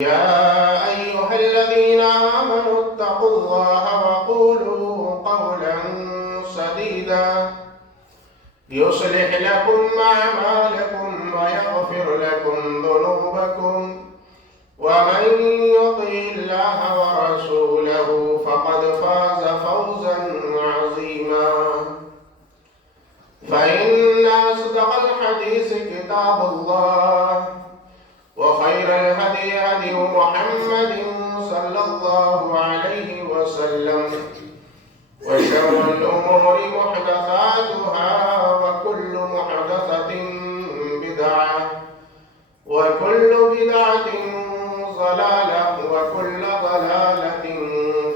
يا أيها الذين آمنوا اتقوا الله وقولوا قولا سديدا يصلح لكم أعمالكم ويغفر لكم ذنوبكم ومن يطع الله ورسوله فقد فاز فوزا عظيما فإن أصدق الحديث كتاب الله وخير الهدي هدي محمد صلى الله عليه وسلم وشر الأمور محدثاتها وكل محدثة بدعة وكل بدعة ضلالة وكل ضلالة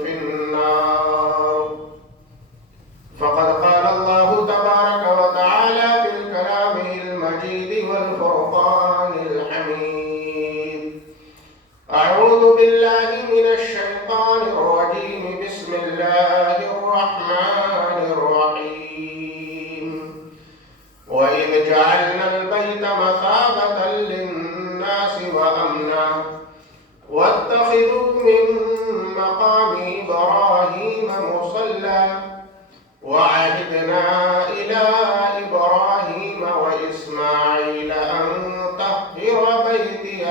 في النار. فقد قال الله تبارك وتعالى في الكلام المجيد والفرقان الحميد: أعوذ بالله من الشيطان الرجيم. بسم الله الرحمن الرحيم. وإذ جعلنا البيت مثابة للناس وأمنا واتخذوا من مقام إبراهيم مصلى وعهدنا إلى إبراهيم وإسماعيل أن طهر بيتي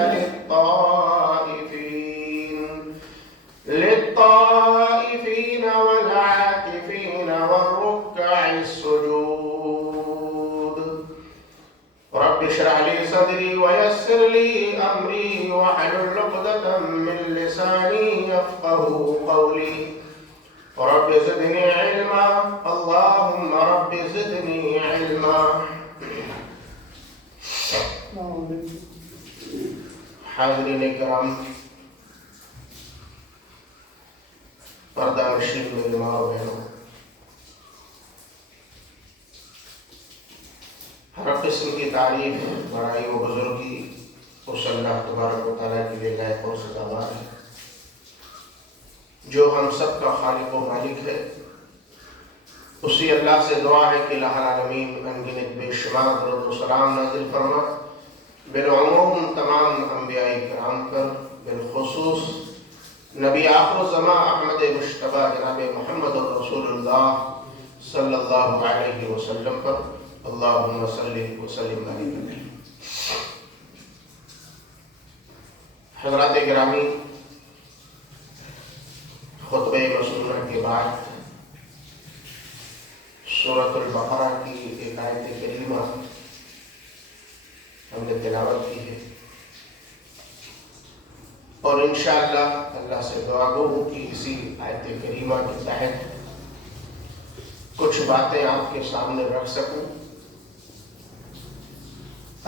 للطائفين والعاكفين والركع السجود. رب اشرح لي صدري ويسر لي أمري واحلل عقدة من لساني يفقهوا قولي. رب زدني علما، اللهم رب زدني علما. حاضرین کرام، پردہ نشین میرے ماں و بہنوں، ہر قسم کی تعریف، بڑائی و بزرگی اس اللہ تبارک و تعالیٰ کے لیے لائق اور سزاوار ہے جو ہم سب کا خالق و مالک ہے۔ اسی اللہ سے دعا ہے کہ الہ العالمین انگنت بے شمار درود و سلام نازل فرما، بالعموم تمام انبیاء کرام پر، بالخصوص نبی آخر الزمان احمد مجتبیٰ جناب محمد رسول اللہ صلی اللہ علیہ وسلم پر۔ اللہم صلی وسلم علیہ۔ حضرات گرامی، خطبہ مسنونہ کے بعد سورۃ البقرہ کی ایک آیت کریمہ ہم نے تلاوت کی ہے، اور انشاءاللہ اللہ سے دعا گو ہوں کہ اسی آیت کریمہ کے تحت کچھ باتیں آپ کے سامنے رکھ سکوں۔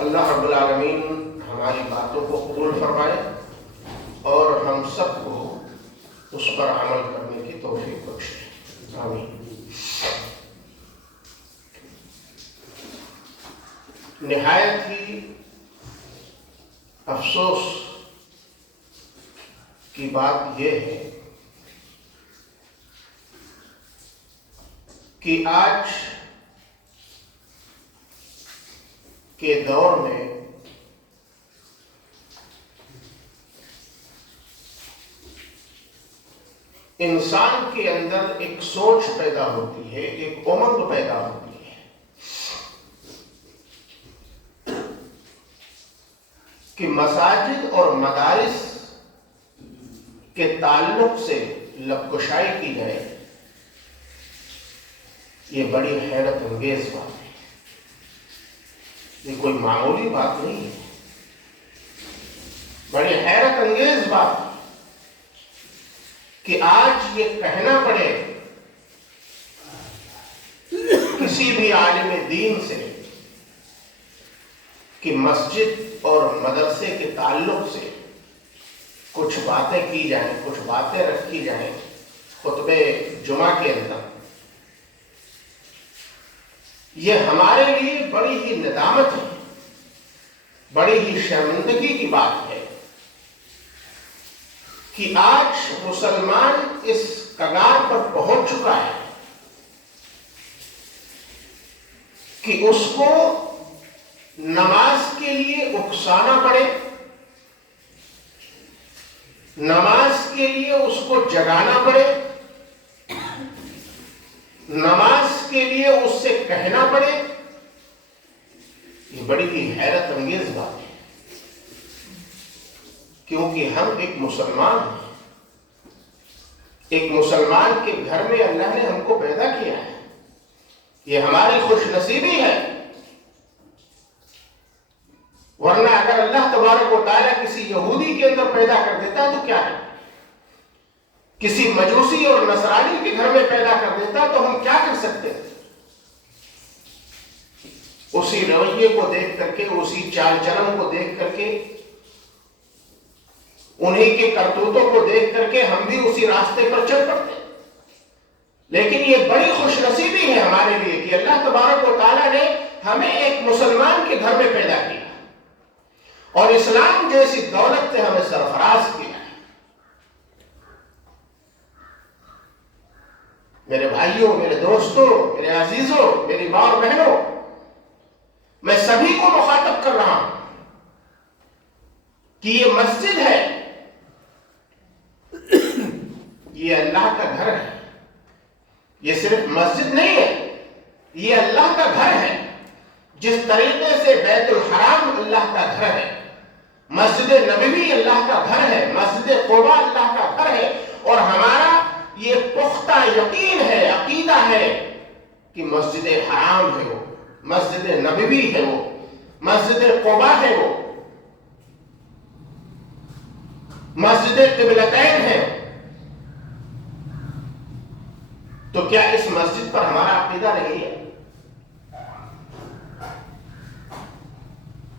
اللہ رب العالمین ہماری باتوں کو قبول فرمائے اور ہم سب کو اس پر عمل کرنے کی توفیق بخشے، آمین۔ نہایت ہی افسوس کی بات یہ ہے کہ آج کے دور میں انسان کے اندر ایک سوچ پیدا ہوتی ہے، ایک امنگ پیدا ہوتی ہے کہ مساجد اور مدارس کے تعلق سے لبکشائی کی جائے۔ یہ بڑی حیرت انگیز بات ہے، یہ کوئی معمولی بات نہیں ہے، بڑی حیرت انگیز بات ہے کہ آج یہ کہنا پڑے کسی بھی عالم دین سے کہ مسجد اور مدرسے کے تعلق سے کچھ باتیں کی جائیں، کچھ باتیں رکھی جائیں خطبہ جمعہ کے اندر۔ یہ ہمارے لیے بڑی ہی ندامت ہے، بڑی ہی شرمندگی کی بات ہے کہ آج مسلمان اس کگار پر پہنچ چکا ہے کہ اس کو نماز کے لیے اکسانا پڑے، نماز کے لیے اس کو جگانا پڑے، نماز کے لیے اس سے کہنا پڑے، یہ بڑی ہی حیرت انگیز بات ہے، کیونکہ ہم ایک مسلمان ہیں، ایک مسلمان کے گھر میں اللہ نے ہم کو پیدا کیا ہے، یہ ہماری خوش نصیبی ہے، ورنہ اگر اللہ تبارک و تعالیٰ کسی یہودی کے اندر پیدا کر دیتا تو کیا ہے، کسی مجوسی اور نصرانی کے گھر میں پیدا کر دیتا تو ہم کیا کر سکتے ہیں؟ اسی رویے کو دیکھ کر کے، اسی چال چلن کو دیکھ کر کے، انہی کے کرتوتوں کو دیکھ کر کے ہم بھی اسی راستے پر چل پڑتے ہیں۔ لیکن یہ بڑی خوش نصیبی ہے ہمارے لیے کہ اللہ تبارک و تعالیٰ نے ہمیں ایک مسلمان کے گھر میں پیدا کیا اور اسلام جیسی دولت سے ہمیں سرفراز کیا ہے۔ میرے بھائیوں، میرے دوستوں، میرے عزیزوں، میری ماں اور بہنوں، میں سبھی کو مخاطب کر رہا ہوں کہ یہ مسجد ہے، یہ اللہ کا گھر ہے، یہ صرف مسجد نہیں ہے، یہ اللہ کا گھر ہے۔ جس طریقے سے بیت الحرام اللہ کا گھر ہے، مسجد نبوی اللہ کا گھر ہے، مسجد قباء اللہ کا گھر ہے، اور ہمارا یہ پختہ یقین ہے، عقیدہ ہے کہ مسجد حرام ہے وہ، مسجد نبوی ہے وہ، مسجد قباء ہے وہ، مسجد قبلتین ہے، تو کیا اس مسجد پر ہمارا عقیدہ نہیں ہے؟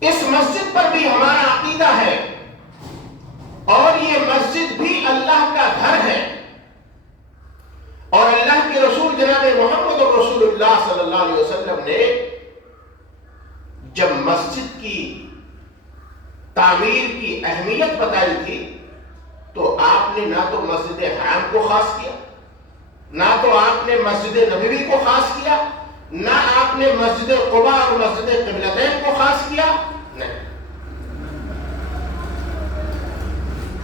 اس مسجد پر بھی ہمارا عقیدہ ہے، اور یہ مسجد بھی اللہ کا گھر ہے، اور اللہ کے رسول جناب محمد رسول اللہ صلی اللہ علیہ وسلم نے جب مسجد کی تعمیر کی اہمیت بتائی تھی تو آپ نے نہ تو مسجد حرام کو خاص کیا، نہ تو آپ نے مسجد نبوی کو خاص کیا، نہ آپ نے مسجد قباء اور مسجد قبلتین کو خاص کیا، نہیں،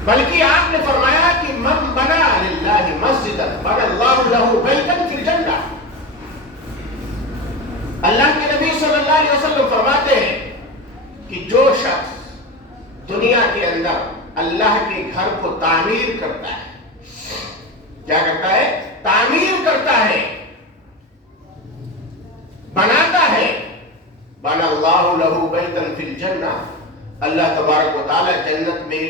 بلکہ آپ نے فرمایا کہ من بنا للہ مسجدا بنى اللہ لہ بیتا فی الجنہ۔ اللہ کے نبی صلی اللہ علیہ وسلم فرماتے ہیں کہ جو شخص دنیا کے اندر اللہ کے گھر کو تعمیر کرتا ہے، کیا کرتا ہے؟ تعمیر کرتا ہے، بناتا ہے، بنى اللہ لہ بیتا فی الجنہ، اللہ تبارک و تعالی جنت میں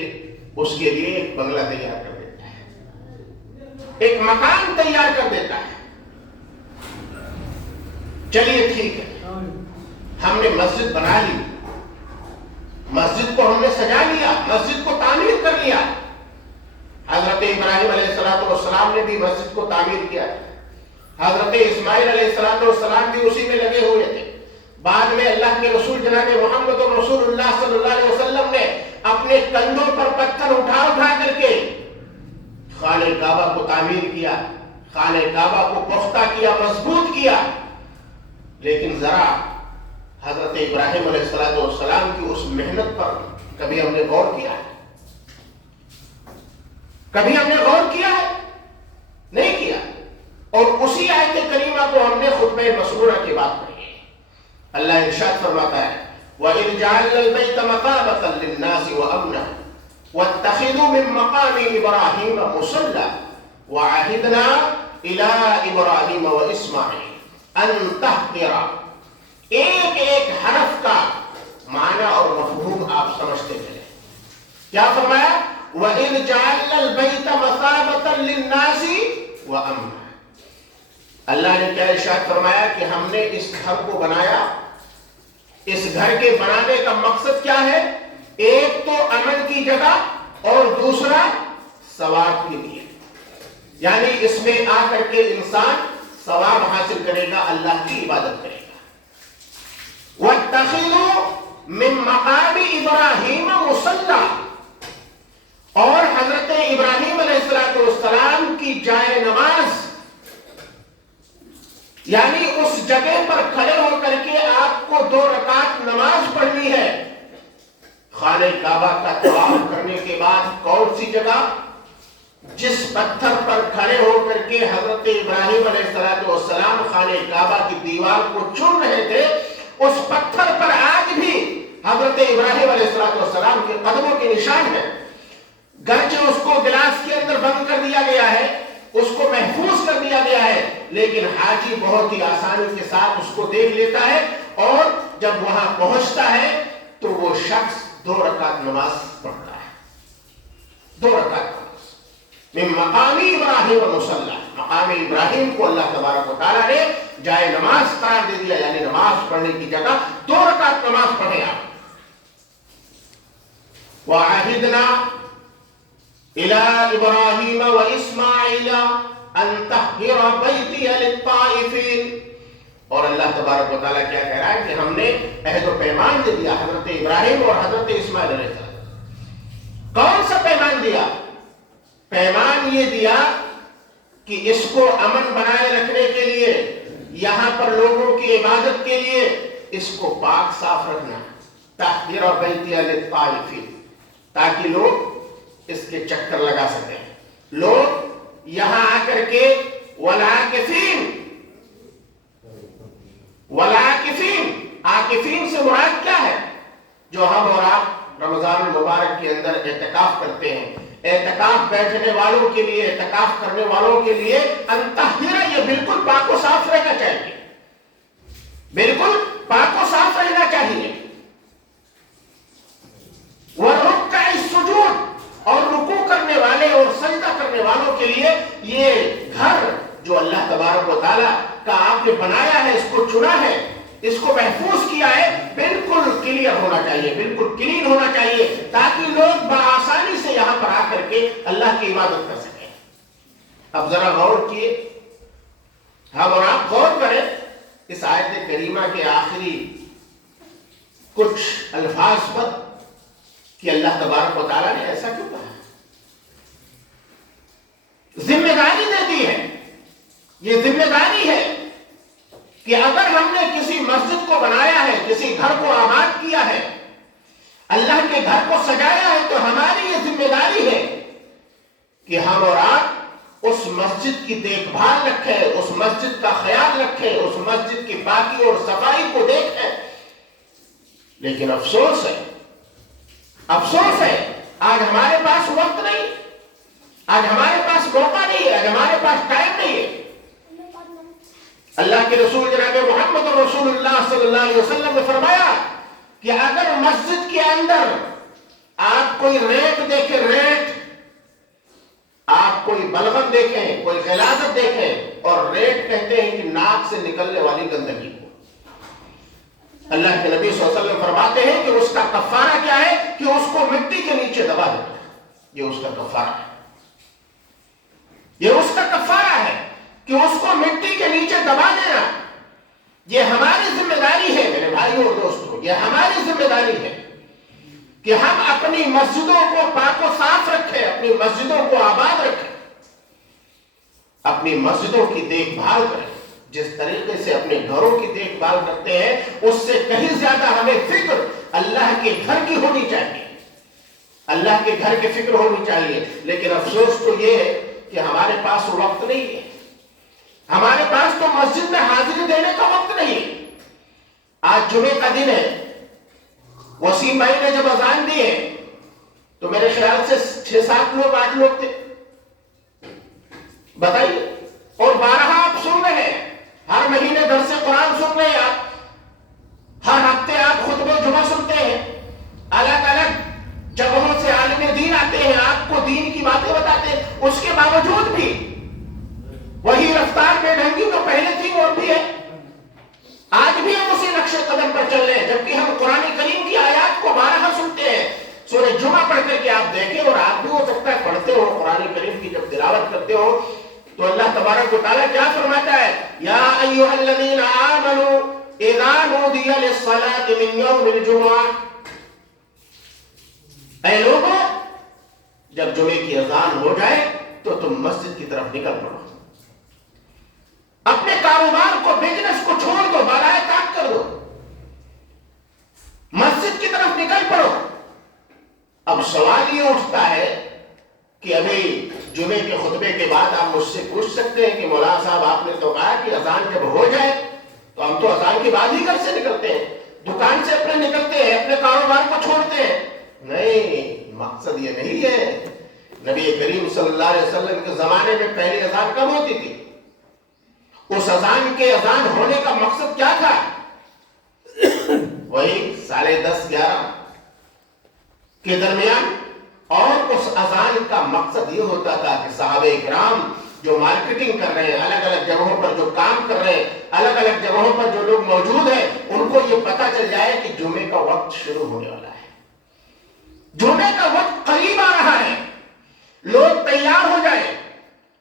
اس کے لیے ایک بنگلہ تیار کر دیتا ہے، ایک مکان تیار کر دیتا ہے۔ چلیے ٹھیک ہے، ہم نے مسجد بنا لی، مسجد کو ہم نے سجا لیا، مسجد کو تعمیر کر لیا۔ حضرت ابراہیم علیہ السلام نے بھی مسجد کو تعمیر کیا، حضرت اسماعیل علیہ السلام بھی اسی میں لگے ہوئے تھے۔ بعد میں اللہ کے رسول جناب محمد رسول اللہ صلی اللہ علیہ وسلم نے اپنے کندھوں پر پتھر اٹھا کر کے خانہ کعبہ کو تعمیر کیا، خانہ کعبہ کو پختہ کیا، مضبوط کیا۔ لیکن ذرا حضرت ابراہیم علیہ السلام کی اس محنت پر کبھی ہم نے غور کیا ہے؟ کبھی ہم نے غور کیا ہے؟ نہیں کیا۔ اور اسی آیت کریمہ کو ہم نے خطبہ مسرورہ کی بات پڑھی ہے۔ اللہ ارشاد فرماتا ہے وَإِذْ جَعَلْنَا الْبَيْتَ مَثَابَةً لِلنَّاسِ وَأَمْنًا وَاتَّخِذُوا مِن مَّقَامِ إِبْرَاهِيمَ مُصَلًّى وَعَهِدْنَا إِلَىٰ إِبْرَاهِيمَ وَإِسْمَاعِيلَ أَن طَهِّرَ۔ ایک حرف کا معنی اور مفہوم آپ سمجھتے چلیں۔ کیا فرمایا؟ وَإِذْ جَعَلْنَا الْبَيْتَ مَثَابَةً لِلنَّاسِ وَأَمْنًا۔ اللہ نے کیا ارشاد فرمایا کہ ہم نے اس گھر کو بنایا، اس گھر کے بنانے کا مقصد کیا ہے؟ ایک تو امن کی جگہ اور دوسرا ثواب کے لیے، یعنی اس میں آ کر کے انسان ثواب حاصل کرے گا، اللہ کی عبادت کرے گا۔ وَاتَّخِذُوا مِن مَّقَامِ إِبْرَاهِيمَ مُصَلًّى، اور حضرت ابراہیم علیہ السلام کی جائے نماز، یعنی اس جگہ پر کھڑے ہو کر کے آپ کو 2 رکعت نماز پڑھنی ہے، خانہ کعبہ کا طواف کرنے کے بعد کون سی جگہ؟ جس پتھر پر کھڑے ہو کر کے حضرت ابراہیم علیہ السلام خانہ کعبہ کی دیوار کو چن رہے تھے، اس پتھر پر آج بھی حضرت ابراہیم علیہ السلام کے قدموں کے نشان ہیں۔ گرچہ اس کو گلاس کے اندر بند کر دیا گیا ہے، اس کو محفوظ کر دیا گیا ہے، لیکن حاجی بہت ہی آسانی کے ساتھ اس کو دیکھ لیتا ہے، اور جب وہاں پہنچتا ہے تو وہ شخص 2 رکعت نماز پڑھتا ہے۔ 2 رکعت نماز من مقام ابراہیم مصلی، مقام ابراہیم کو اللہ تبارک و تعالیٰ نے جائے نماز قرار دے دیا، یعنی نماز پڑھنے کی جگہ 2 رکعت نماز پڑھیں آپ۔ وَعَهِدْنَا إِلَىٰ إِبْرَاهِيمَ وَإِسْمَاعِيلَ أَن طَهِّرَ بَيْتِيَ لِلطَّائِفِينَ، اور اللہ تبارک و تعالیٰ کیا کہہ رہا ہے کہ ہم نے عہد و پیمان دے دیا حضرت ابراہیم اور حضرت اسماعیل علیہ السلام۔ کون سا پیمان دیا؟ پیمان یہ دیا کہ اس کو امن بنائے رکھنے کے لیے، یہاں پر لوگوں کی عبادت کے لیے اس کو پاک صاف رکھنا، تطہیر بیتی للطائفین، تاکہ لوگ اس کے چکر لگا سکیں، لوگ یہاں آ کر کے والعاکفین، عاکفین سے مراد کیا ہے؟ جو ہم اور آپ رمضان المبارک کے اندر اعتکاف کرتے ہیں، اعتکاف بیٹھنے والوں کے لیے، اعتکاف کرنے والوں کے لیے انطہرہ، یہ بالکل پاک و صاف رہنا چاہیے، بالکل پاک و صاف رہنا چاہیے۔ وَرُكَّعِ السُّجُودِ، اور رکوع کرنے والے اور سجدہ کرنے والوں کے لیے یہ گھر جو اللہ تبارک و تعالیٰ کا آپ نے بنایا ہے، اس کو چنا ہے، اس کو محفوظ کیا ہے، بالکل کلیئر ہونا چاہیے، بالکل کلین ہونا چاہیے، تاکہ لوگ بآسانی سے یہاں پر آ کر کے اللہ کی عبادت کر سکیں۔ اب ذرا غور کیے، ہم اور آپ غور کریں اس آیت کریمہ کے آخری کچھ الفاظ پر کہ اللہ تبارک و تعالیٰ نے ایسا کیوں کہا؟ ذمہ داری دے دی ہے، یہ ذمہ داری ہے کہ اگر ہم نے کسی مسجد کو بنایا ہے، کسی گھر کو آباد کیا ہے، اللہ کے گھر کو سجایا ہے، تو ہماری یہ ذمہ داری ہے کہ ہم اور آپ اس مسجد کی دیکھ بھال رکھیں، اس مسجد کا خیال رکھیں، اس مسجد کی پاکی اور صفائی کو دیکھیں۔ لیکن افسوس ہے، آج ہمارے پاس وقت نہیں، آج ہمارے پاس موقع نہیں ہے، آج ہمارے پاس ٹائم نہیں ہے۔ اللہ کے رسول جناب محمد رسول اللہ صلی اللہ علیہ وسلم نے فرمایا کہ اگر مسجد کے اندر آپ کوئی ریت دیکھیں، ریت، آپ کوئی بلغم دیکھیں، کوئی غلاظت دیکھیں، اور ریت کہتے ہیں کہ ناک سے نکلنے والی گندگی کو، اللہ کے نبی صلی اللہ علیہ وسلم فرماتے ہیں کہ اس کا کفارہ کیا ہے؟ کہ اس کو مٹی کے نیچے دبا دینا، یہ اس کا کفارہ ہے، یہ اس کا کفارہ ہے کہ اس کو مٹی کے نیچے دبا دینا۔ یہ ہماری ذمہ داری ہے میرے بھائیوں اور دوستوں، یہ ہماری ذمہ داری ہے کہ ہم اپنی مسجدوں کو پاک و صاف رکھیں، اپنی مسجدوں کو آباد رکھیں، اپنی مسجدوں کی دیکھ بھال کریں۔ جس طریقے سے اپنے گھروں کی دیکھ بھال کرتے ہیں، اس سے کہیں زیادہ ہمیں فکر اللہ کے گھر کی ہونی چاہیے، اللہ کے گھر کی فکر ہونی چاہیے۔ لیکن افسوس تو یہ ہے کہ ہمارے پاس وقت نہیں ہے، ہمارے پاس تو مسجد میں حاضری دینے کا وقت نہیں ہے۔ آج جمعے کا دن ہے، وسیم بھائی نے جب اذان دی ہے تو میرے خیال سے 6-7 لوگ 8 لوگ تھے، بتائیے، اور 12 آپ سن رہے ہیں، ہر مہینے درس قرآن سن رہے ہیں آپ، ہر ہفتے آپ خطبہ جمعہ سنتے ہیں، الگ الگ جگہوں سے عالم دین آتے ہیں، آپ کو دین کی باتیں بتاتے ہیں، اس کے باوجود بھی وہی رفتار بے ڈھنگی تو پہلے تھی اور بھی ہے، آج بھی ہم اسی نقش قدم پر چل رہے ہیں، جبکہ ہم قرآن کریم کی آیات کو 12 سنتے ہیں۔ سورہ جمعہ پڑھ کر کے آپ دیکھیں، اور آپ بھی ہو سکتا ہے پڑھتے ہو قرآن کریم کی جب تلاوت کرتے ہو تو اللہ تبارک و تعالیٰ کیا فرماتا ہے؟ یا ایھا الذین آمنوا اذا نودی للصلاۃ من یوم الجمعہ، اے لوگوں جب جمعے کی اذان ہو جائے تو تم مسجد کی طرف نکل پڑو، اپنے کاروبار کو، بزنس کو چھوڑ دو، بالائے طاق کر دو، مسجد کی طرف نکل پڑو۔ اب سوال یہ اٹھتا ہے کہ ابھی جمعے کے خطبے کے بعد آپ مجھ سے پوچھ سکتے ہیں کہ مولانا صاحب آپ نے تو کہا کہ اذان جب ہو جائے تو ہم تو اذان کے بعد ہی گھر سے نکلتے ہیں، دکان سے اپنے نکلتے ہیں، اپنے کاروبار کو چھوڑتے ہیں۔ نہیں، مقصد یہ نہیں ہے۔ نبی کریم صلی اللہ علیہ وسلم کے زمانے میں پہلی اذان کب ہوتی تھی؟ اس اذان کے اذان ہونے کا مقصد کیا تھا؟ وہی 10:30 11 کے درمیان۔ اور اس اذان کا مقصد یہ ہوتا تھا کہ صحابہ اکرام جو مارکیٹنگ کر رہے ہیں، الگ الگ جگہوں پر جو کام کر رہے ہیں، الگ الگ جگہوں پر جو لوگ موجود ہیں، ان کو یہ پتا چل جائے کہ جمعے کا وقت شروع ہونے والا ہے، جمعے کا وقت قریب آ رہا ہے، لوگ تیار ہو جائیں،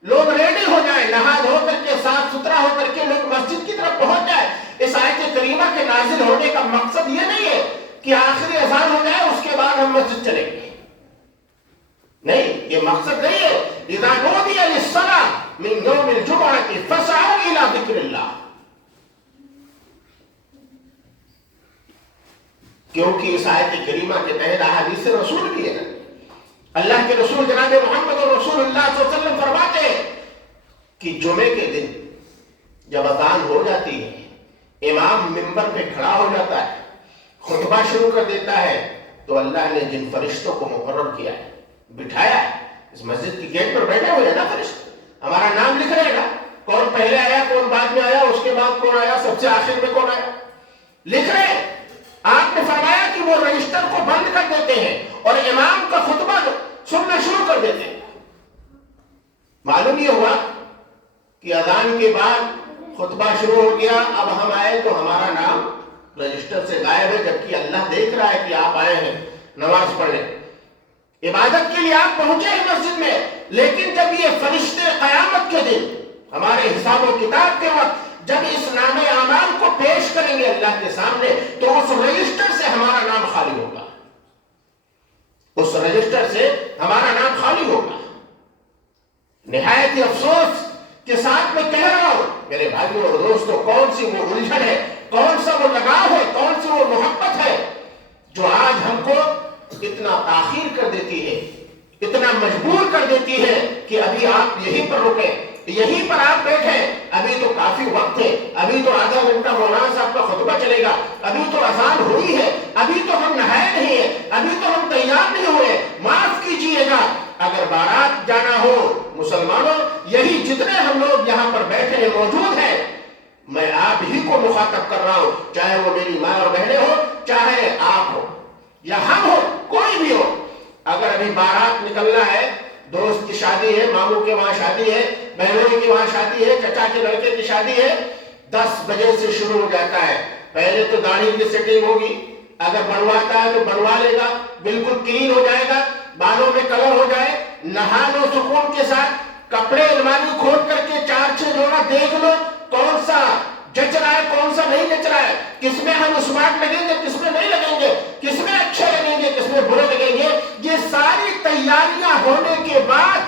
لوگ ریڈی ہو جائیں، نہا دھو کر کے صاف ستھرا ہو کر کے لوگ مسجد کی طرف پہنچ جائیں۔ اس آیت کریمہ کے نازل ہونے کا مقصد یہ نہیں ہے کہ آخری اذان ہو جائے اس کے بعد ہم مسجد چلیں گے، نہیں، یہ مقصد نہیں ہے۔ اذا نودی للصلاة من یوم الجمعة فاسعوا الى ذکر اللہ، کیونکہ اس آیت کریمہ کے تحت احادیث رسول بھی ہے۔ اللہ کے رسول جناب محمد رسول اللہ صلی اللہ علیہ وسلم فرماتے ہیں کہ جمعے کے دن جب اذان ہو جاتی ہے، امام منبر پہ کھڑا ہو جاتا ہے، خطبہ شروع کر دیتا ہے، تو اللہ نے جن فرشتوں کو مقرر کیا ہے، بٹھایا ہے، اس مسجد کی گیٹ پر بیٹھے ہوئے ہیں نا فرشتے، ہمارا نام لکھ رہے ہیں نا، کون پہلے آیا کون بعد میں آیا، اس کے بعد کون آیا، سب سے آخر میں کون آیا، لکھ رہے ہیں۔ آپ نے فرمایا کہ وہ رجسٹر کو بند کر دیتے ہیں اور امام کا خطبہ سننا شروع کر دیتے ہیں۔ معلوم یہ ہوا کہ اذان کے بعد خطبہ شروع ہو گیا، اب ہم آئے تو ہمارا نام رجسٹر سے غائب ہے، جبکہ اللہ دیکھ رہا ہے کہ آپ آئے ہیں نماز پڑھنے، عبادت کے لیے آپ پہنچے ہیں مسجد میں، لیکن جب یہ فرشتے قیامت کے دن ہمارے حساب و کتاب کے وقت جب اس نام اعمال کو پیش کریں گے اللہ کے سامنے، تو اس رجسٹر سے ہمارا نام خالی ہوگا، اس رجسٹر سے ہمارا نام خالی ہوگا۔ نہایت ہی افسوس کے ساتھ میں کہہ رہا ہوں میرے بھائیوں اور دوستوں، کون سی وہ الجھن ہے، کون سا وہ لگاؤ ہے، کون سی وہ محبت ہے جو آج ہم کو اتنا تاخیر کر دیتی ہے، اتنا مجبور کر دیتی ہے کہ ابھی آپ یہیں پر رکیں، یہیں پر آپ بیٹھے، ابھی تو کافی وقت ہے، ابھی تو آدھا گھنٹہ مولانا صاحب کا خطبہ چلے گا، ابھی تو اذان ہوئی ہے، ابھی تو ہم نہائے نہیں ہیں، ابھی تو ہم تیار نہیں ہوئے، معاف کیجئے گا۔ اگر بارات جانا ہو مسلمانوں، یہی جتنے ہم لوگ یہاں پر بیٹھے ہیں موجود ہیں، میں آپ ہی کو مخاطب کر رہا ہوں، چاہے وہ میری ماں اور بہنیں ہو، چاہے آپ ہو یا ہم ہو، کوئی بھی ہو، اگر ابھی بارات نکلنا ہے، دوست کی شادی ہے، ماموں کے وہاں شادی ہے، بہنوں کے وہاں شادی ہے، چچا کے لڑکے کی شادی ہے، 10 بجے سے شروع ہو جاتا ہے۔ پہلے تو داڑھی کی سیٹنگ ہوگی، اگر بنواتا ہے تو بنوا لے گا، بالکل کلین ہو جائے گا، بالوں میں کلر ہو جائے، نہا لو سکون کے ساتھ، کپڑے الماری کھول کر کے 4-6 جوڑا دیکھ لو کون سا جچ رہا ہے کون سا نہیں جچ رہا ہے، کس میں ہم اسمارٹ لگیں گے کس میں نہیں لگیں گے، کس میں اچھے لگیں گے کس میں برے لگیں گے۔ یہ ساری تیاریاں ہونے کے بعد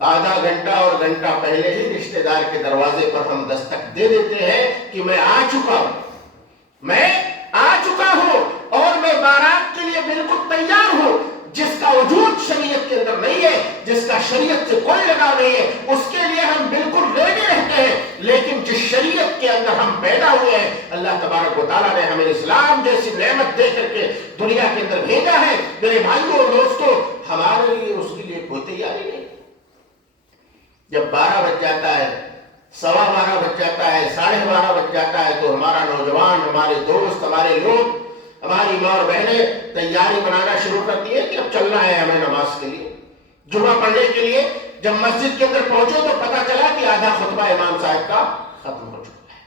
آدھا گھنٹہ اور گھنٹہ پہلے ہی رشتہ دار کے دروازے پر ہم دستک دے دیتے ہیں کہ میں آ چکا ہوں، میں آ چکا ہوں اور میں بارات کے لیے بالکل تیار ہوں۔ جس کا وجود شریعت کے اندر نہیں ہے، جس کا شریعت سے کوئی لگاؤ نہیں ہے، اس کے لیے ہم بالکل ریڈی رہتے ہیں، لیکن جس شریعت کے اندر ہم پیدا ہوئے ہیں، اللہ تبارک و تعالیٰ نے ہمیں اسلام جیسی نعمت دے کر کے دنیا کے اندر بھیجا ہے، میرے بھائیوں اور دوستوں، ہمارے لیے اس کے لیے کوئی تیاری نہیں۔ جب 12 بج جاتا ہے، 12:15 بج جاتا ہے، 12:30 بج جاتا ہے، تو ہمارا نوجوان، ہمارے دوست، ہمارے لوگ، ہماری ماں اور بہنیں تیاری بنانا شروع کرتی ہے کہ اب چلنا ہے ہمیں نماز کے لیے، جمعہ پڑھنے کے لیے۔ جب مسجد کے اندر پہنچے تو پتا چلا کہ آدھا خطبہ امام صاحب کا ختم ہو چکا ہے۔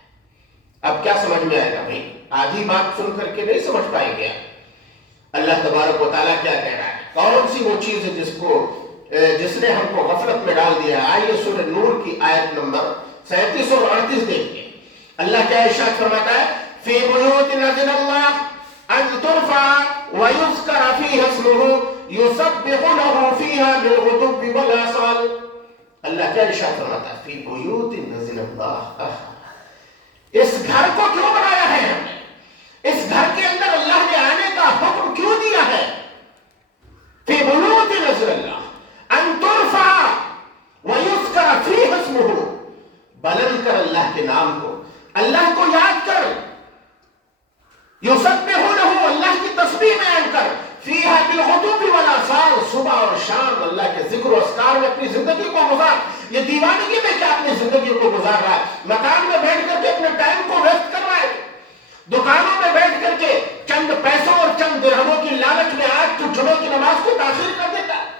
اب کیا سمجھ میں آئے گا بھائی؟ آدھی بات سن کر کے نہیں سمجھ پائیں گے۔ اللہ تبارک و تعالیٰ کیا کہہ رہا ہے؟ کون سی وہ چیز ہے جس نے ہم کو غفلت میں ڈال دیا ہے؟ آئیے سورہ نور کی آیت نمبر 37 اور 38 دیکھیے۔ اللہ کیا ارشاد فرماتا ہے؟ فی بیوت اذن اللہ ان ترفع ویذکر فیہا اسمہ یسبح لہ فیہا بالغدو والآصال۔ اللہ کیا ارشاد فرماتا ہے؟ فی بیوت اذن اللہ، اس گھر کو کیوں بنایا ہے ہم نے؟ اس گھر کے اندر اللہ نے آنے کا حکم کیوں دیا ہے؟ فی بیوت نذر اللہ ان ترفع ویذکر فیہ اسمہ، بلند کر اللہ کے نام کو، اللہ کو یاد کر، یسبحونہ، اللہ کی تسبیح بیان کر، فیہا بالغدو والآصال، صبح اور شام اللہ کے ذکر و اذکار میں اپنی زندگی کو گزار۔ یہ دیوانگی میں کیا اپنی زندگی کو گزار رہا ہے؟ مکان میں بیٹھ کر کے اپنے ٹائم کو ویسٹ کر رہا ہے، دکانوں میں بیٹھ کر کے چند پیسوں اور چند درہموں کی لالچ میں آج تو جمعے کی نماز کو تاخیر کر دیتا ہے،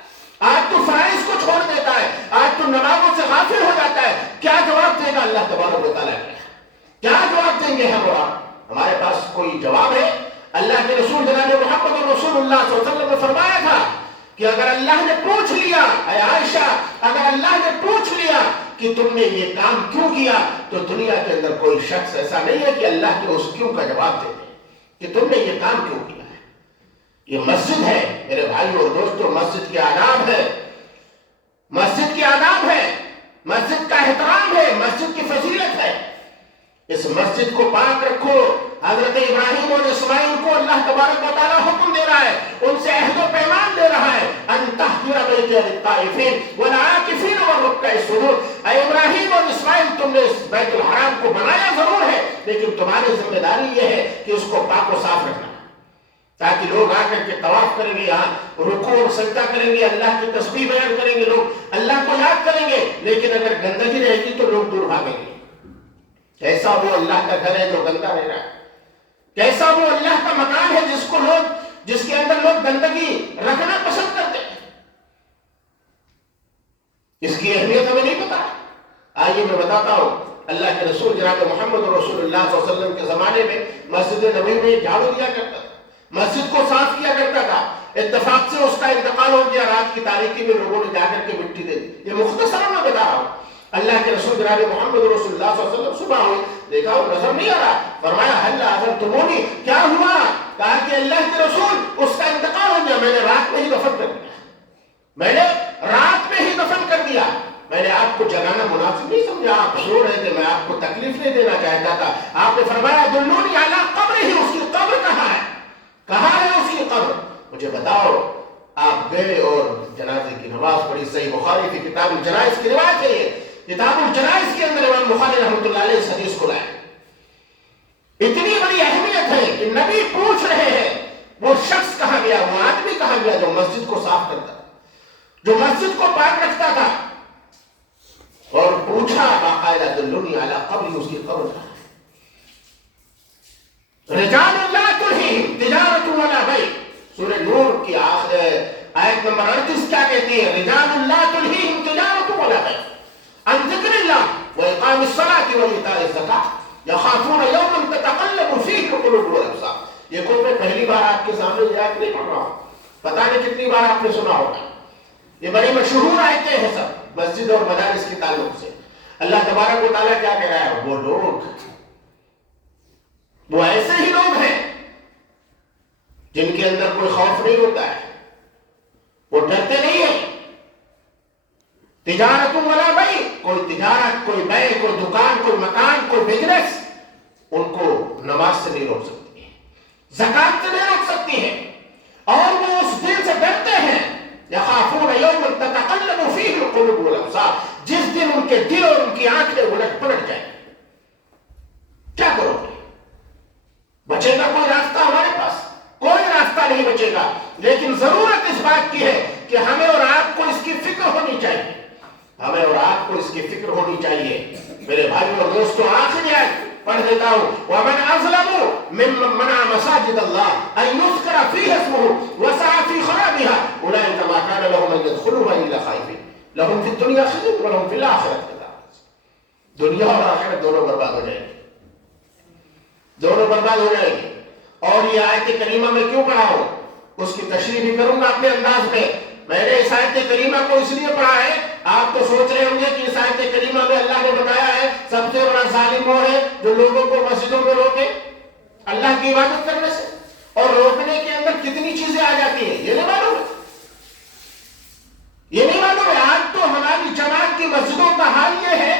آج تو فرائض کو چھوڑ دیتا ہے، آج تو نمازوں سے غافل ہو جاتا ہے۔ کیا جواب دے گا اللہ تبارک و تعالیٰ؟ کیا جواب دیں گے ہم اور آپ؟ ہمارے پاس کوئی جواب ہے؟ اللہ کے رسول جناب محمد رسول اللہ صلی اللہ علیہ وسلم نے فرمایا تھا کہ اگر اللہ نے پوچھ لیا، اے عائشہ، اگر اللہ نے پوچھ لیا کہ تم نے یہ کام کیوں کیا، تو دنیا کے اندر کوئی شخص ایسا نہیں ہے کہ اللہ کے اس کیوں کا جواب دے دے کہ تم نے یہ کام کیوں کیا ہے۔ یہ مسجد ہے میرے بھائی اور دوستوں، مسجد کے آداب ہے، مسجد کے آداب ہے، مسجد کا احترام ہے، مسجد کی فضیلت ہے۔ اس مسجد کو پاک رکھو۔ حضرت ابراہیم اور اسماعیل کو اللہ تبارک و تعالیٰ حکم دے رہا ہے، ان سے عہد و پیمان لے رہا ہے، ان طہر بیتی للطائفین والعاکفین والرکع السجود۔ اے ابراہیم اور اسماعیل، تم نے اس بیت الحرام کو بنایا ضرور ہے، لیکن تمہاری ذمہ داری یہ ہے کہ اس کو پاک و صاف رکھنا، تاکہ لوگ آ کر کے طواف کریں گے، یہاں رکوع اور سجدہ کریں گے، اللہ کی تسبیح بیان کریں گے، لوگ اللہ کو یاد کریں گے، لیکن اگر گندگی رہے گی تو لوگ دور بھاگیں گے۔ کیسا وہ اللہ کا گھر ہے جو گندا رہ رہا ہے؟ کیسا وہ اللہ کا مکان ہے جس کے اندر لوگ گندگی رکھنا پسند کرتے ہیں؟ اس کی اہمیت ہمیں نہیں پتا۔ آئیے میں بتاتا ہوں، اللہ کے رسول جناب محمد رسول اللہ صلی اللہ علیہ وسلم کے زمانے میں مسجد نبوی میں جھاڑو دیا کرتا تھا، مسجد کو صاف کیا کرتا تھا۔ اتفاق سے اس کا انتقال ہو گیا، رات کی تاریکی میں لوگوں نے جا کر کے مٹی دے دی۔ یہ مختصر میں بتا رہا ہوں۔ اللہ کے رسول جناب محمد رسول اللہ صلی اللہ علیہ وسلم صبح ہوئی، دیکھا وہ نظر نہیں آ رہا، فرمایا هل اعذرتمونی، کیا ہوا؟ کہا کہ اللہ کے رسول اس کا انتقال ہو گیا، میں نے رات میں ہی دفن کر دیا، میں نے رات میں ہی دفن کر دیا، میں نے آپ کو جگانا مناسب نہیں سمجھا، آپ سو رہے تھے، میں آپ کو تکلیف نہیں دینا چاہتا تھا۔ آپ نے فرمایا دلونی علی قبرہ، اس کی قبر کہاں ہے؟ کہاں ہے اس کی قبر؟ مجھے بتاؤ۔ آپ گئے اور جنازے کی نماز پڑھی۔ صحیح بخاری کی کتاب الجنائز کی روایت ہے، یہ کتاب الجنائز کے اندر امام بخاری رحمۃ اللہ علیہ اس حدیث کو لائے۔ اتنی بڑی اہمیت ہے کہ نبی پوچھ رہے ہیں وہ شخص کہاں گیا، وہ آدمی کہاں گیا جو مسجد کو صاف کرتا تھا، جو مسجد کو پاک رکھتا تھا، اور پوچھا باقاعدہ دلونی علی قبر، اس کی قبر کہاں ہے؟ رجال لا تلہیہم تجارۃ ولا بیع، سورہ نور کی آیت نمبر 38 کیا کہتی ہے؟ رجال لا تلہیہم تجارۃ ولا بیع عن ذکر اللہ واقام الصلاۃ وایتاء الزکاۃ یخافون یوما تتقلب فیہ القلوب والابصار۔ یہ کوئی میں پہلی بار آپ کے سامنے یہ آیت نہیں پڑھ رہا ہوں، پتہ نہیں کتنی بار آپ نے سنا ہوگا، یہ بڑی مشہور آیتیں ہیں سب مسجد اور مدارس کے تعلق سے۔ اللہ تبارک و تعالیٰ کیا کہہ رہا ہے؟ وہ لوگ، وہ ایسے ہی لوگ ہیں جن کے اندر کوئی خوف نہیں ہوتا ہے، وہ ڈرتے نہیں ہیں۔ تجارت ولا بیع، کوئی تجارت، کوئی بیع، کوئی دکان، کوئی مکان، کوئی بزنس ان کو نماز سے نہیں روک سکتی ہے، زکات سے نہیں روک سکتی ہے، اور وہ اس دن سے ڈرتے ہیں یخافون یوما تتقلب فیہ القلوب والابصار، جس دن ان کے دل اور ان کی آنکھیں الٹ پلٹ جائیں۔ کیا کرو گے؟ بچے گا کوئی راستہ ہمارے پاس؟ کوئی راستہ نہیں بچے گا، لیکن ضرورت اس بات کی ہے کہ ہمیں اور آپ کو اس کی فکر ہونی چاہیے، ہمیں اور آپ کو اس کی فکر ہونی چاہیے۔ میرے بھائی اور دوستوں، آخری آیت پڑھ دیتا ہوں، وَمَنْ أَظْلَمُ مِمَّنْ مَنَعَ مَسَاجِدَ اللَّهِ أَنْ يُذْكَرَ فِيهَا اسْمُهُ وَسَعَى فِي خَرَابِهَا أُولَٰئِكَ مَا كَانَ لَهُمْ أَنْ يَدْخُلُوهَا إِلَّا خَائِفِينَ لَهُمْ فِي الدُّنْيَا خِزْيٌ وَلَهُمْ فِي الْآخِرَةِ عَذَابٌ۔ دنیا اور آخرت دونوں برباد ہو جائیں گے، دونوں برباد ہو جائیں گے۔ اور یہ آیت کریمہ میں کیوں پڑھا ہوں، اس کی تشریح بھی کروں گا اپنے انداز میں۔ میں نے اس آیت کریمہ کو اس لیے پڑھا ہے، آپ تو سوچ رہے ہوں گے کہ اس آیت کریمہ میں اللہ نے بتایا ہے سب سے بڑا ظالم وہ ہے جو لوگوں کو مسجدوں میں روکے اللہ کی عبادت کرنے سے، اور روکنے کے اندر کتنی چیزیں آ جاتی ہیں یہ نہیں معلوم ہے، یہ نہیں معلوم ہے۔ آج تو ہماری جماعت کی مسجدوں کا حال یہ ہے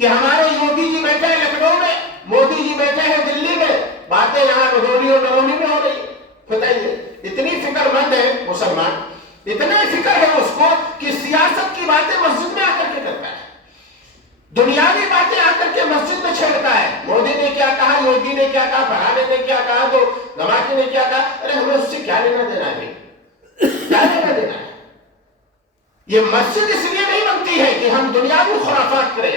کہ ہمارے یوگی جی بیٹھے ہیں لکھنؤ میں، مودی جی بیٹھے ہیں دلی میں، باتیں یہاں بھدولی اور نرولی میں ہو رہی ہے۔ بتائیے اتنی فکر مند ہے اتنا فکر ہے اس کو کہ سیاست کی باتیں مسجد میں آ کر کے کرتا ہے، دنیاوی باتیں آ کر کے مسجد میں چھیڑتا ہے. مودی نے کیا کہا، یوگی نے کیا کہا، فلانے نے کیا کہا، تو گماٹی نے کیا کہا. ارے ہمیں اس سے کیا لینا دینا ہے، کیا لینا دینا ہے؟ یہ مسجد اس لیے نہیں بنتی ہے کہ ہم دنیاوی خرافات کریں،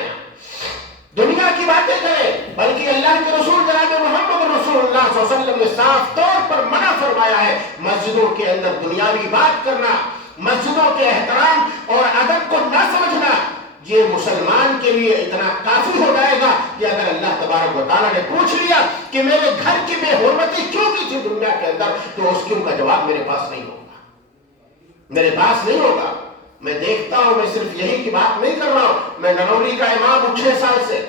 دنیا کی باتیں کریں، بلکہ اللہ کے رسول جناب محمد رسول اللہ صلی اللہ علیہ وسلم نے صاف طور پر منع فرمایا ہے مسجدوں کے اندر دنیاوی بات کرنا، مسجدوں کے احترام اور ادب کو نہ سمجھنا. یہ مسلمان کے لیے اتنا کافی ہو جائے گا کہ اگر اللہ تبارک و تعالیٰ نے پوچھ لیا کہ میرے گھر کی بے حرمتی کیوں کی تھی دنیا کے اندر، تو اس کیوں کا جواب میرے پاس نہیں ہوگا، میرے پاس نہیں ہوگا. میں دیکھتا ہوں، میں صرف یہی کی بات نہیں کر رہا ہوں، میں ننولی کا امام ہوں 6 سال سے،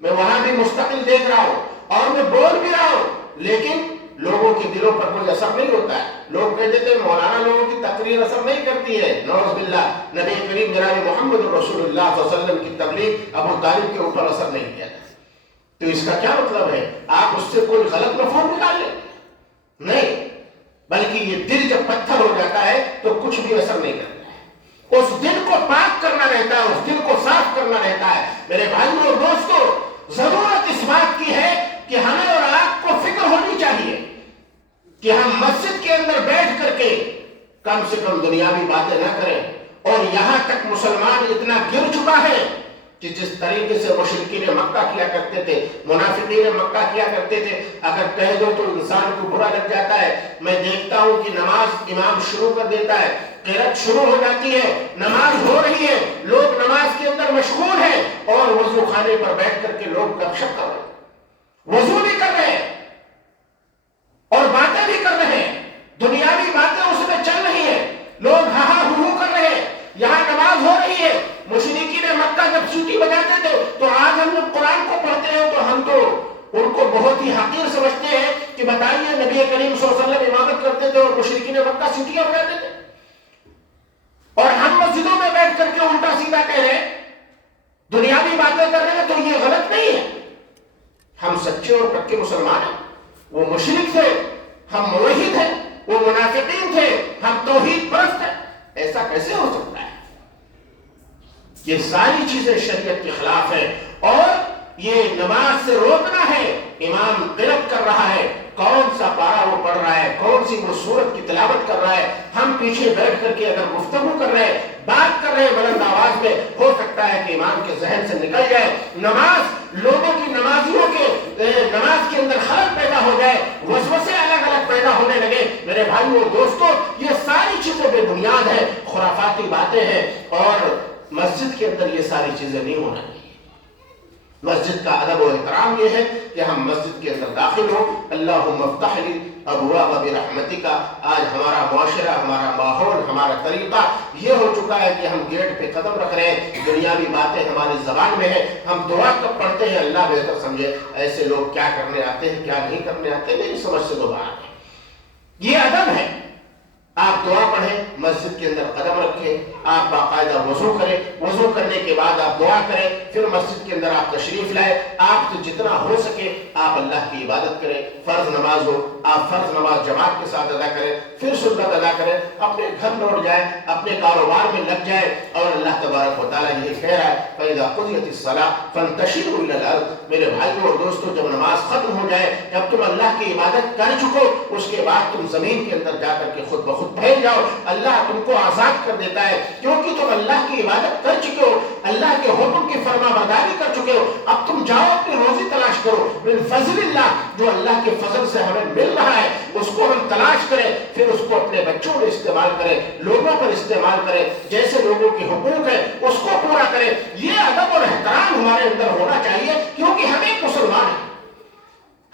میں وہاں بھی مستقل دیکھ رہا ہوں اور میں بول بھی رہا ہوں، لیکن لوگوں کے دلوں پر کوئی اثر نہیں ہوتا ہے. لوگ کہتے تھے مولانا لوگوں کی تقریر اثر نہیں کرتی ہے. نعوذ باللہ، نبی کریم جناب محمد رسول اللہ صلی اللہ علیہ وسلم کی تبلیغ ابو طالب کے اوپر اثر نہیں کیا تھا. تو اس کا کیا مطلب ہے؟ آپ اس سے کوئی غلط مفہوم نکال لیں؟ نہیں، بلکہ یہ دل جب پتھر ہو جاتا ہے تو کچھ بھی اثر نہیں کرتا ہے. اس دل کو پاک کرنا رہتا ہے، اس دل کو صاف کرنا رہتا ہے. میرے بھائیوں اور دوستوں، ضرورت اس بات کی ہے کہ ہمیں اور آپ کو فکر ہونی چاہیے کہ ہم مسجد کے اندر بیٹھ کر کے کم سے کم دنیاوی باتیں نہ کریں. اور یہاں تک مسلمان اتنا گر چکا ہے کہ جس طریقے سے مشرکین مکہ کیا کرتے تھے، منافقین مکہ کیا کرتے تھے، اگر کہہ دو تو انسان کو برا لگ جاتا ہے. میں دیکھتا ہوں کہ نماز امام شروع کر دیتا ہے، قرات شروع ہو جاتی ہے، نماز ہو رہی ہے، لوگ نماز کے اندر مشغول ہیں اور وضو خانے پر بیٹھ کر کے لوگ گپ شپ کر رہے ہیں، وضو بھی کر رہے ہیں اور باتیں بھی کر رہے ہیں، دنیاوی باتیں اس میں چل رہی ہیں، لوگ ہاں ہاں ہو کر رہے ہیں، یہاں نماز ہو رہی ہے. مشرکین مکہ جب سیٹی بجاتے تھے تو آج ہم لوگ قرآن کو پڑھتے ہیں تو ہم تو ان کو بہت ہی حقیر سمجھتے ہیں کہ بتائیے نبی کریم صلی اللہ علیہ وسلم عبادت کرتے تھے اور مشرکین مکہ سیٹیاں بجاتے تھے، اور ہم مسجدوں میں بیٹھ کر کے الٹا سیدھا کہہ رہے ہیں، دنیاوی باتیں کر رہے ہیں. تو یہ غلط نہیں ہے. ہم سچے اور پکے مسلمان ہیں، وہ مشرک تھے، ہم موحد ہیں، وہ منافقین تھے، ہم توحید پرست ہیں. ایسا کیسے ہو سکتا ہے؟ یہ ساری چیزیں شریعت کے خلاف ہیں. اور یہ نماز سے روکنا ہے. امام قرات کر رہا ہے، کون سا پارا وہ پڑھ رہا ہے، کون سی وہ سورت کی تلاوت کر رہا ہے، ہم پیچھے بیٹھ کر کے اگر گفتگو کر رہے ہیں، بات کر رہے ہیں بلند آواز میں، ہو سکتا ہے کہ امام کے ذہن سے نکل جائے. نماز لوگوں کی، نمازیوں کے نماز کے اندر خلل پیدا ہو جائے، وسوسے الگ الگ پیدا ہونے لگے. میرے بھائیوں اور دوستوں، یہ ساری چیزیں بے بنیاد ہیں، خرافاتی باتیں ہیں، اور مسجد کے اندر یہ ساری چیزیں نہیں ہونا چاہیے. مسجد کا ادب و احترام یہ ہے کہ ہم مسجد کے اندر داخل ہوں. اللہم افتح لی ابواب برحمتک. آج ہمارا معاشرہ، ہمارا ماحول، ہمارا طریقہ یہ ہو چکا ہے کہ ہم گیٹ پہ قدم رکھ رہے ہیں، دنیاوی باتیں ہماری زبان میں ہیں، ہم دعا کب پڑھتے ہیں اللہ بہتر سمجھے. ایسے لوگ کیا کرنے آتے ہیں، کیا نہیں کرنے آتے، میری سمجھ سے تو باہر ہے. یہ ادب ہے. آپ دعا پڑھیں، مسجد کے اندر قدم رکھیں، آپ باقاعدہ وضو کریں، وضو کرنے کے بعد آپ دعا کریں، پھر مسجد کے اندر آپ تشریف لائیں. آپ تو جتنا ہو سکے آپ اللہ کی عبادت کریں. فرض نماز ہو، آپ فرض نماز جماعت کے ساتھ ادا کریں، پھر سنت ادا کریں، اپنے گھر لوٹ جائیں، اپنے کاروبار میں لگ جائیں. اور اللہ تبارک و تعالیٰ یہ کہہ رہا ہے فَإِذَا قُضِيَتِ الصَّلَاةُ فَانتَشِرُوا إِلَى الْأَرْضِ. میرے بھائیوں اور دوستوں، جب نماز ختم ہو جائے، جب تم اللہ کی عبادت کر چکو، اس کے بعد تم زمین کے اندر جا کر کے خود بخود پھیل جاؤ. اللہ تم کو آزاد کر دیتا ہے، کیونکہ تم اللہ کی عبادت کر چکے ہو، اللہ کے حکم کی فرما برداری کر چکے ہو. اب تم جاؤ اپنی روزی تلاش کرو. من فضل اللہ، جو اللہ کے فضل سے ہمیں مل رہا ہے اس کو ہم تلاش کریں، پھر اس کو اپنے بچوں میں استعمال کریں، لوگوں پر استعمال کریں، جیسے لوگوں کے حقوق ہیں اس کو پورا کریں. یہ ادب اور احترام ہمارے اندر ہونا چاہیے، کیونکہ ہم ایک مسلمان ہیں،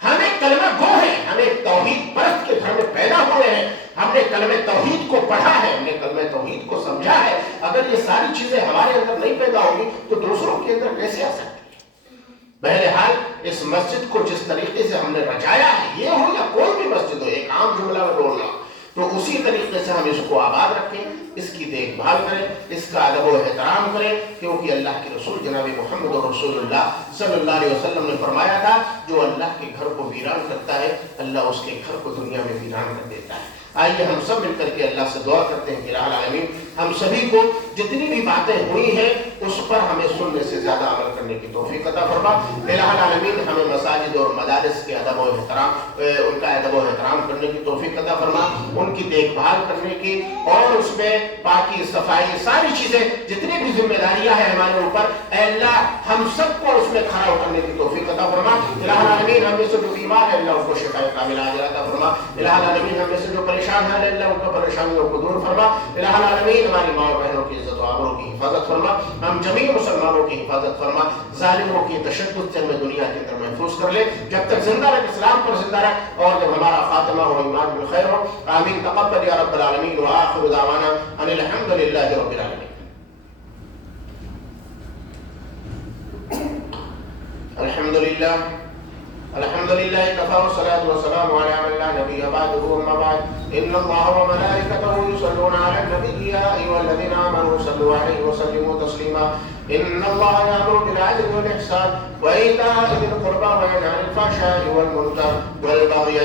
ہم ایک کلمہ گو ہیں، ہم ایک توحید پرست کے گھر میں پیدا ہوئے ہیں. ہم نے کلمہ توحید کو پڑھا ہے، ہم نے کلمہ توحید کو سمجھا ہے. اگر یہ ساری چیزیں ہمارے اندر نہیں پیدا ہوگی تو دوسروں کے اندر کیسے آ سکتی ہے؟ بہرحال اس مسجد کو جس طریقے سے ہم نے رچایا ہے، یہ ہو یا کوئی بھی مسجد ہو، ایک عام جملہ میں بول رہا ہوں، تو اسی طریقے سے ہم اس کو آباد رکھیں، اس کی دیکھ بھال کریں، اس کا ادب و احترام کریں، کیونکہ اللہ کے رسول جناب محمد رسول اللہ صلی اللہ علیہ وسلم نے فرمایا تھا جو اللہ کے گھر کو ویران کرتا ہے اللہ اس کے گھر کو دنیا میں ویران کر دیتا ہے۔ آئیے ہم سب مل کر کے اللہ سے دعا کرتے ہیں کہ الہ العالمین ہم سبھی کو جتنی بھی باتیں ہوئی ہیں اس پر ہمیں سننے سے زیادہ عمل کرنے کی توفیق عطا فرما۔ الہ العالمین ہمیں مساجد اور مدارس کے ادب و احترام ان کا ادب و احترام کرنے کی توفیق عطا فرما، ان کی دیکھ بھال کرنے کی اور اس میں پاکی صفائی ساری چیزیں جتنی بھی ذمہ داریاں ہیں ہمارے اوپر اے اللہ ہم سب کو اس میں کھڑا اترنے کی توفیق عطا فرما۔ الہ العالمین ہم میں سے جو بیمار ہے اللہ ان کو شفاء کاملہ عاجلہ عطا فرما۔ الہ العالمین ہم میں سے جو پریشان ہے اللہ ان کو پریشانیوں کو دور فرما۔ الہ العالمین ہماری ماں اور بہنوں کی عزت و آبرو کی حفاظت فرما، ہم جمیع مسلمانوں کی حفاظت فرما، ظالموں کی تشدد سے ہمیں دنیا کے اندر محفوظ کر لے، جب تک زندہ رکھ اسلام پر زندہ رکھ اور جب ہمارا خاتمہ ہو ایمان بالخیر ہو۔ آمین تقبل یا رب العالمین وآخر دعوانا ان الحمد للہ رب العالمین۔ الحمد للہ الحمد للہ کفا والصلاة والسلام علی من لا نبی بعدہ اما بعد ان اللہ وملائکتہ یصلون علی النبی یا ایھا الذین آمنوا صلوا علیہ وسلموا تسلیما ان اللہ یأمر بالعدل والإحسان وإیتاء ذی القربى وینہی عن الفحشاء والمنکر والبغی